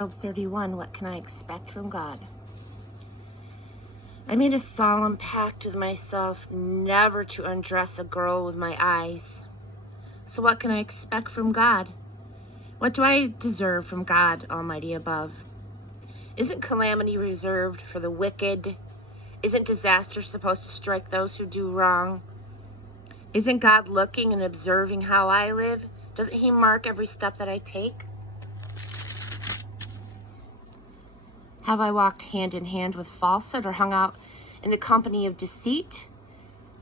Job 31, what can I expect from God? I made a solemn pact with myself never to undress a girl with my eyes. So what can I expect from God? What do I deserve from God Almighty above? Isn't calamity reserved for the wicked? Isn't disaster supposed to strike those who do wrong? Isn't God looking and observing how I live? Doesn't he mark every step that I take? Have I walked hand in hand with falsehood or hung out in the company of deceit?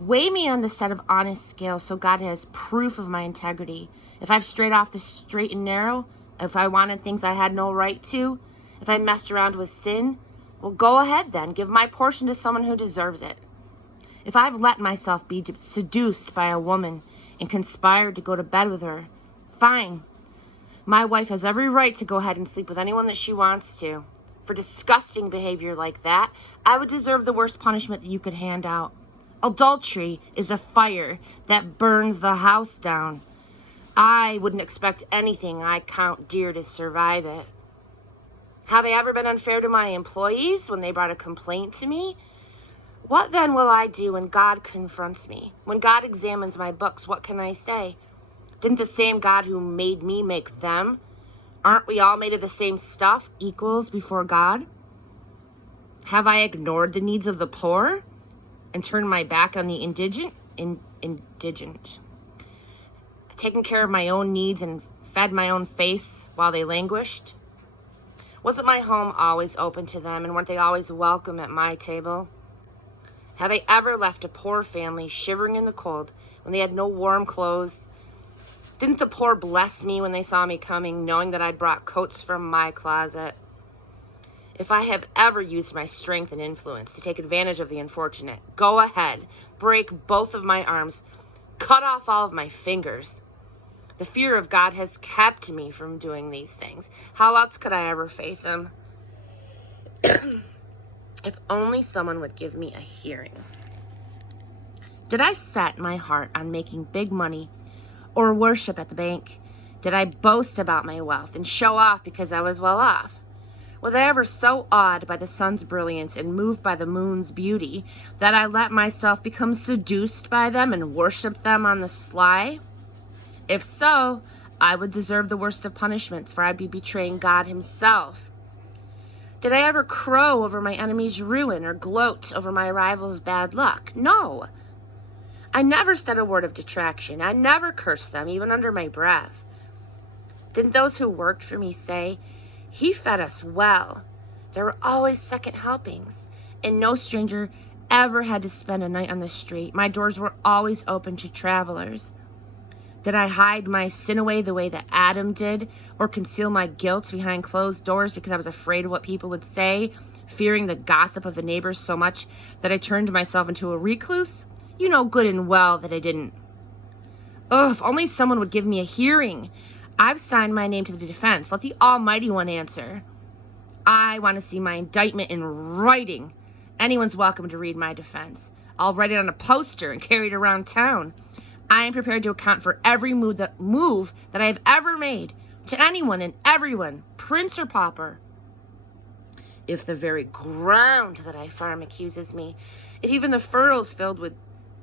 Weigh me on the set of honest scales so God has proof of my integrity. If I've strayed off the straight and narrow, if I wanted things I had no right to, if I messed around with sin, well, go ahead then. Give my portion to someone who deserves it. If I've let myself be seduced by a woman and conspired to go to bed with her, fine. My wife has every right to go ahead and sleep with anyone that she wants to. For disgusting behavior like that, I would deserve the worst punishment that you could hand out. Adultery is a fire that burns the house down. I wouldn't expect anything I count dear to survive it. Have I ever been unfair to my employees when they brought a complaint to me? What then will I do when God confronts me? When God examines my books, what can I say? Didn't the same God who made me make them? Aren't we all made of the same stuff, equals before God? Have I ignored the needs of the poor and turned my back on the indigent? Taken care of my own needs and fed my own face while they languished? Wasn't my home always open to them, and weren't they always welcome at my table? Have I ever left a poor family shivering in the cold when they had no warm clothes? Didn't the poor bless me when they saw me coming, knowing that I'd brought coats from my closet? If I have ever used my strength and influence to take advantage of the unfortunate, go ahead, break both of my arms, cut off all of my fingers. The fear of God has kept me from doing these things. How else could I ever face him? If only someone would give me a hearing. Did I set my heart on making big money or worship at the bank? Did I boast about my wealth and show off because I was well off? Was I ever so awed by the sun's brilliance and moved by the moon's beauty that I let myself become seduced by them and worship them on the sly? If so, I would deserve the worst of punishments, for I'd be betraying God himself. Did I ever crow over my enemy's ruin or gloat over my rival's bad luck? No. I never said a word of detraction. I never cursed them, even under my breath. Didn't those who worked for me say, "He fed us well"? There were always second helpings, and no stranger ever had to spend a night on the street. My doors were always open to travelers. Did I hide my sin away the way that Adam did, or conceal my guilt behind closed doors because I was afraid of what people would say, fearing the gossip of the neighbors so much that I turned myself into a recluse? You know good and well that I didn't. Ugh, if only someone would give me a hearing. I've signed my name to the defense. Let the Almighty One answer. I want to see my indictment in writing. Anyone's welcome to read my defense. I'll write it on a poster and carry it around town. I am prepared to account for every move that I have ever made to anyone and everyone, prince or pauper. If the very ground that I farm accuses me, if even the furrows filled with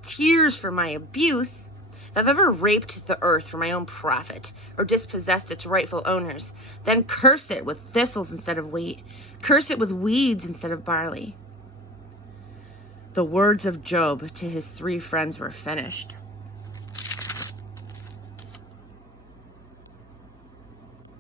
tears for my abuse, if I've ever raped the earth for my own profit or dispossessed its rightful owners, then curse it with thistles instead of wheat. Curse it with weeds instead of barley. The words of Job to his 3 friends were finished.